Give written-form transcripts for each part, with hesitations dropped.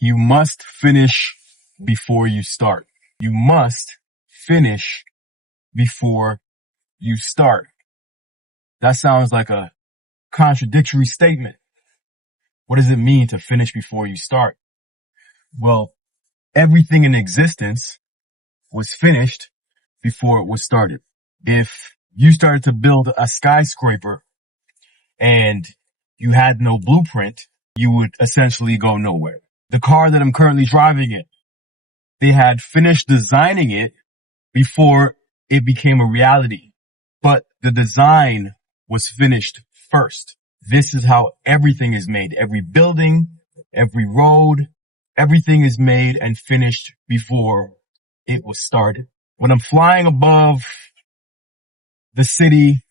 You must finish before you start. You must finish before you start. That sounds like a contradictory statement. What does it mean to finish before you start? Well, everything in existence was finished before it was started. If you started to build a skyscraper and you had no blueprint, you would essentially go nowhere. The car that I'm currently driving in, they had finished designing it before it became a reality, but the design was finished first. This is how everything is made. Every building, every road, everything is made and finished before it was started. When I'm flying above the city,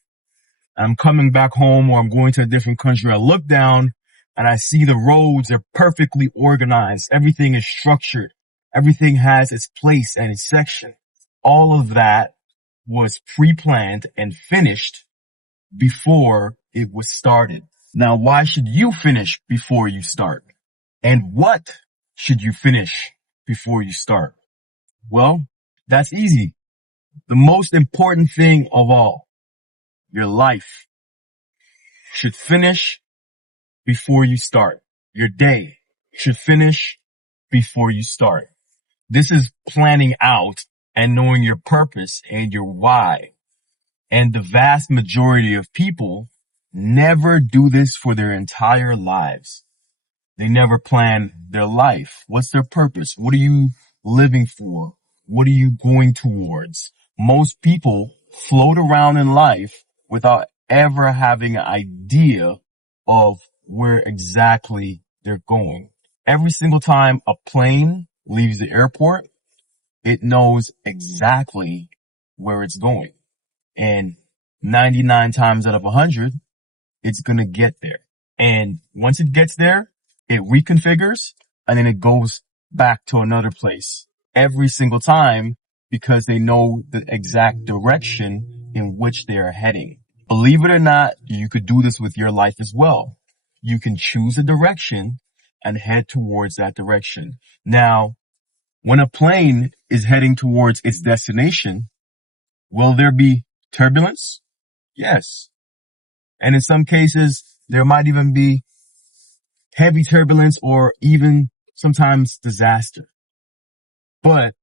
I'm coming back home or I'm going to a different country, I look down and I see the roads are perfectly organized. Everything is structured. Everything has its place and its section. All of that was pre-planned and finished before it was started. Now, why should you finish before you start? And what should you finish before you start? Well, that's easy. The most important thing of all, your life, should finish before you start. Your day should finish before you start. This is planning out and knowing your purpose and your why. And the vast majority of people never do this for their entire lives. They never plan their life. What's their purpose? What are you living for? What are you going towards? Most people float around in life without ever having an idea of where exactly they're going. Every single time a plane leaves the airport, it knows exactly where it's going. And 99 times out of 100, it's going to get there. And once it gets there, it reconfigures and then it goes back to another place every single time because they know the exact direction in which they are heading. Believe it or not, you could do this with your life as well. You can choose a direction and head towards that direction. Now, when a plane is heading towards its destination, will there be turbulence? Yes. And in some cases, there might even be heavy turbulence or even sometimes disaster. But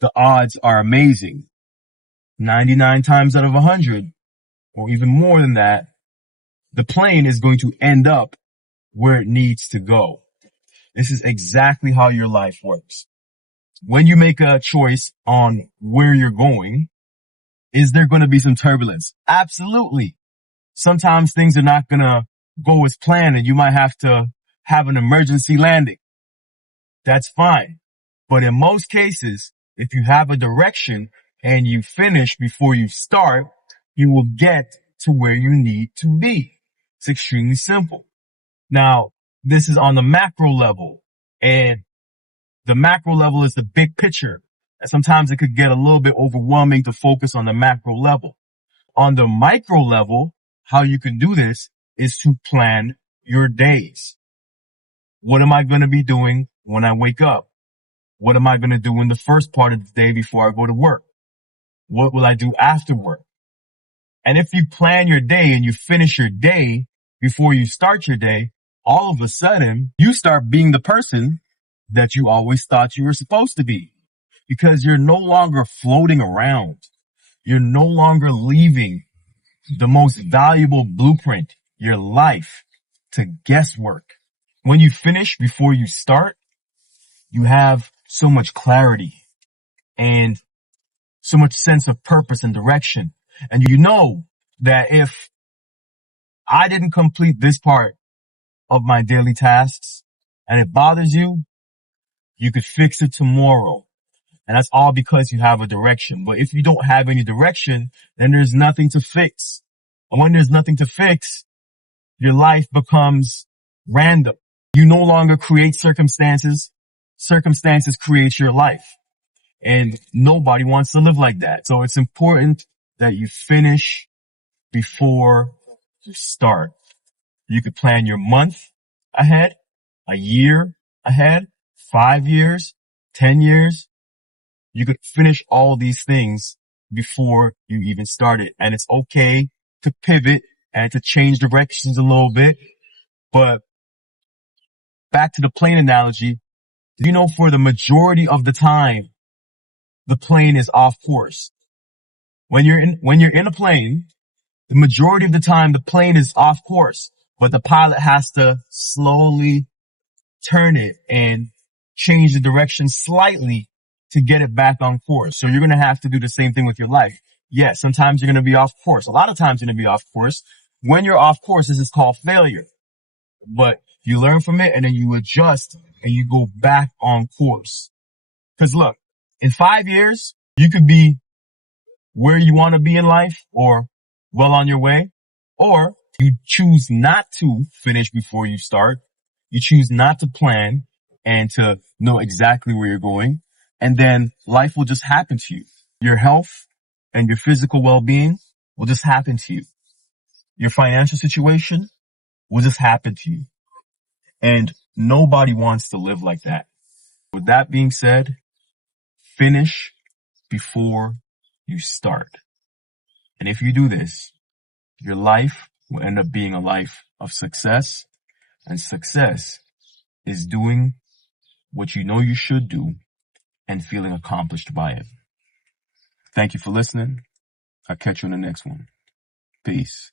the odds are amazing. 99 times out of 100, or even more than that, the plane is going to end up where it needs to go. This is exactly how your life works. When you make a choice on where you're going, is there going to be some turbulence? Absolutely. Sometimes things are not going to go as planned and you might have to have an emergency landing. That's fine. But in most cases, if you have a direction and you finish before you start, you will get to where you need to be. It's extremely simple. Now, this is on the macro level, and the macro level is the big picture. And sometimes it could get a little bit overwhelming to focus on the macro level. On the micro level, how you can do this is to plan your days. What am I going to be doing when I wake up? What am I going to do in the first part of the day before I go to work? What will I do after work? And if you plan your day and you finish your day before you start your day, all of a sudden you start being the person that you always thought you were supposed to be, because you're no longer floating around. You're no longer leaving the most valuable blueprint, your life, to guesswork. When you finish before you start, you have so much clarity and so much sense of purpose and direction. And you know that if I didn't complete this part of my daily tasks and it bothers you, you could fix it tomorrow. And that's all because you have a direction. But if you don't have any direction, then there's nothing to fix. And when there's nothing to fix, your life becomes random. You no longer create circumstances. Circumstances create your life. And nobody wants to live like that. So it's important that you finish before you start. You could plan your month ahead, a year, ahead, 5 years, 10 years, you could finish all these things before you even started. And it's okay to pivot and to change directions a little bit. But back to the plane analogy, you know, for the majority of the time, the plane is off course. When you're in a plane, the majority of the time, the plane is off course, but the pilot has to slowly turn it and change the direction slightly to get it back on course. So you're going to have to do the same thing with your life. Yes, sometimes you're going to be off course. A lot of times you're going to be off course. When you're off course, this is called failure. But you learn from it and then you adjust and you go back on course. Cause look, in 5 years, you could be where you want to be in life or well on your way, or you choose not to finish before you start. You choose not to plan and to know exactly where you're going. And then life will just happen to you. Your health and your physical well-being will just happen to you. Your financial situation will just happen to you. And nobody wants to live like that. With that being said, finish before you start. And if you do this, your life will end up being a life of success. And success is doing what you know you should do and feeling accomplished by it. Thank you for listening. I'll catch you in the next one. Peace.